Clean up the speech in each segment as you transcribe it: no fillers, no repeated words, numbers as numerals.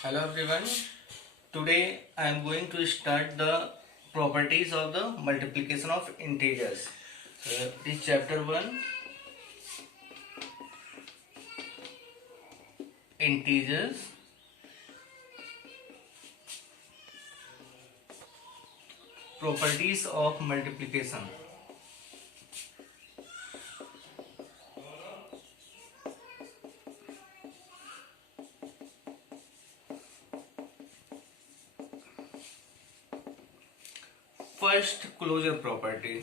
Hello everyone. Today I am going to start the properties of the multiplication of integers. So this chapter 1, integers, properties of multiplication. First, closure property.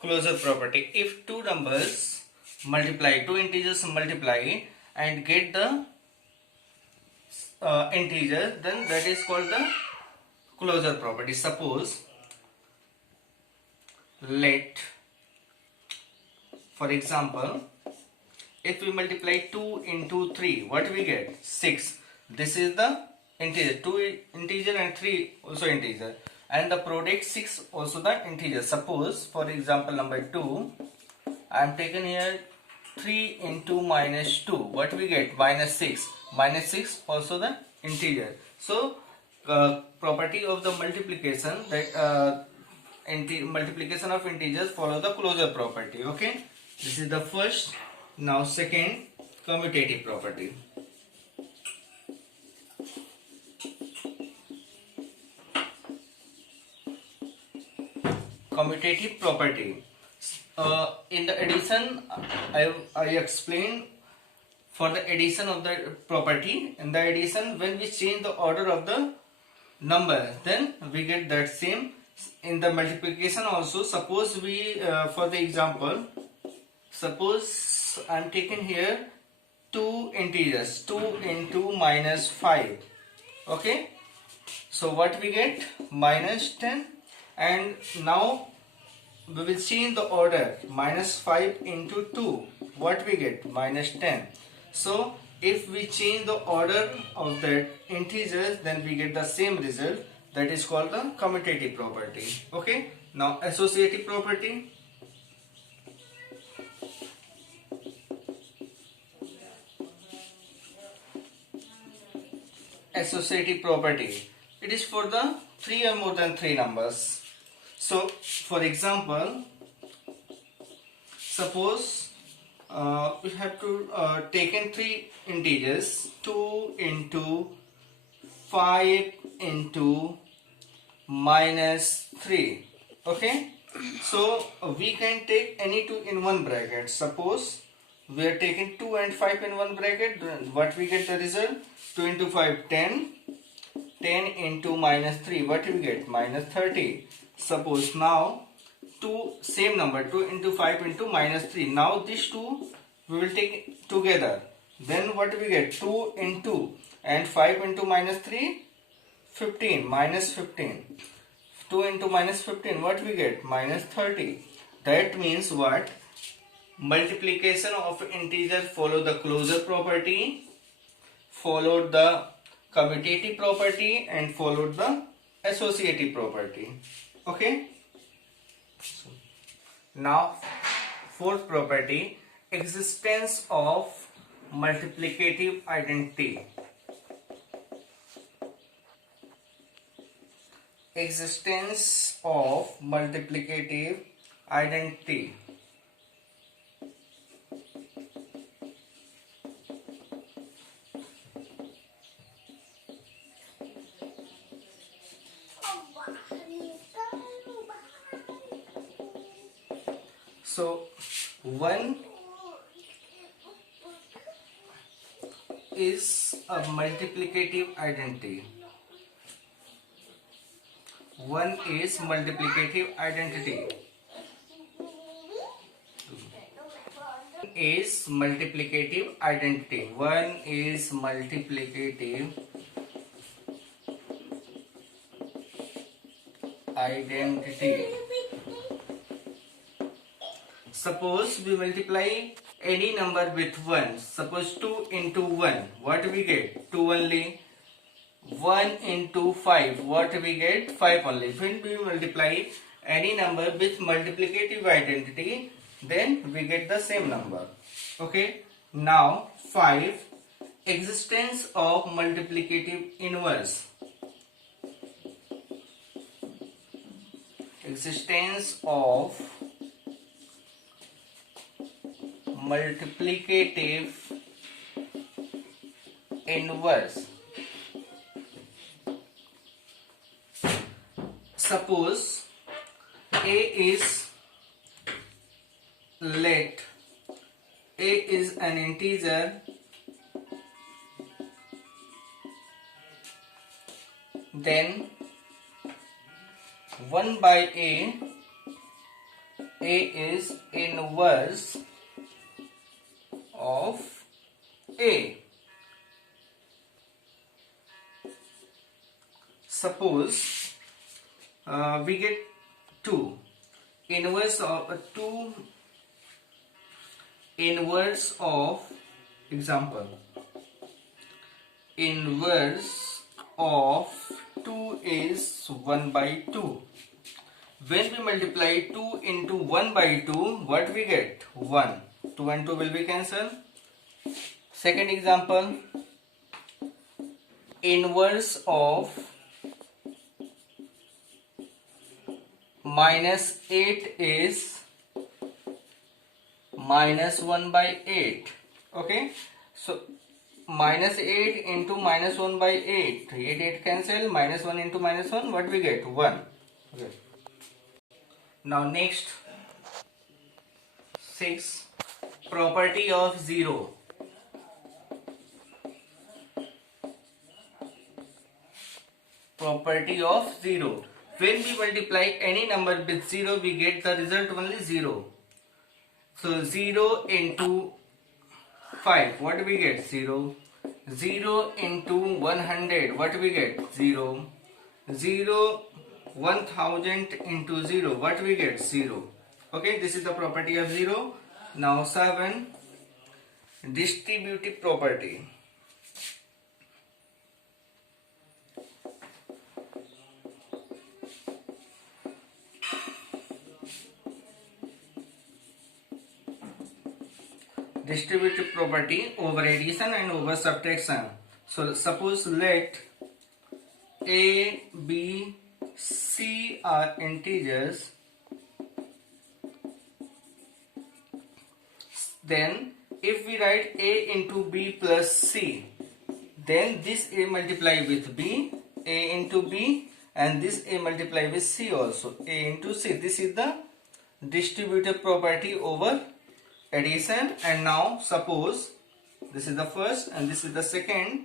Closure property. If two numbers multiply, two integers multiply and get the integer, then that is called the closure property. Suppose let, for example, if we multiply 2 into 3, what we get? 6. This is the integer. 2 integer and 3 also integer. And the product 6 also the integer. Suppose, for example, number 2, I am taken here 3 into minus 2. What we get? Minus 6. Minus 6 also the integer. So, property of the multiplication, that multiplication of integers follow the closure property. Okay. This is the first. Now second, commutative property. Commutative property. In the addition, I explained for the addition of the property. In the addition, when we change the order of the number, then we get that same. In the multiplication also, suppose we, for the example, suppose I am taking here two integers, 2 into minus 5. Okay, so what we get? Minus 10. And now we will change the order. Minus 5 into 2, what we get? Minus 10. So if we change the order of the integers, then we get the same result. That is called the commutative property. Okay, now associative property. Associative property. It is for the 3 or more than 3 numbers. So, for example, suppose we have to taken 3 integers, 2 into 5 into minus 3. Okay, so we can take any two in one bracket. Suppose we are taking 2 and 5 in one bracket, then what we get the result? 2 into 5, 10. 10 into minus 3, what we get? Minus 30. Suppose now two same number, 2 into 5 into minus 3. Now these two we will take together. Then what we get? 2 into and 5 into minus 3, 15. Minus 15. 2 into minus 15, what we get? Minus 30. That means what? Multiplication of integer follow the closure property, followed the commutative property, and followed the associative property. Okay. Now fourth property, existence of multiplicative identity. Existence of multiplicative identity. So 1 is a multiplicative identity. 1 is multiplicative identity. Is multiplicative identity. 1 is multiplicative identity. Suppose we multiply any number with 1. Suppose 2 into 1. What we get? 2 only. 1 into 5. What we get? 5 only. When we multiply any number with multiplicative identity, then we get the same number. Okay. Now 5, existence of multiplicative inverse. Existence of multiplicative inverse. Suppose A is, let A is an integer, then 1 by A is inverse of A. Suppose we get 2, inverse of 2, inverse of, example, inverse of 2 is 1 by 2. When we multiply 2 into 1 by 2, what we get? 1. 2 and 2 will be cancelled. Second example, inverse of minus 8 is minus 1 by 8. Okay, so minus 8 into minus 1 by 8, 8 cancel, minus 1 into minus 1, what we get? 1. Okay. Now next, 6, property of 0. Property of 0. When we multiply any number with 0, we get the result only 0. So 0 into 5, what do we get? 0. 0 into 100, what do we get? 0. 0, 1000 into 0, what do we get? 0. Okay, this is the property of 0. Now 7, distributive property. Distributive property over addition and over subtraction. So suppose let A, B, C are integers, then if we write A into B plus C, then this A multiply with B, A into B, and this A multiply with C also, A into C. This is the distributive property over addition. And now suppose this is the first and this is the second,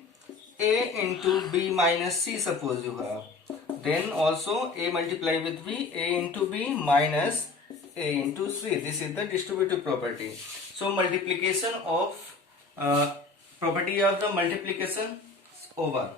A into B minus C suppose you have, then also A multiply with B, A into B minus A into C. This is the distributive property. So multiplication of property of the multiplication over.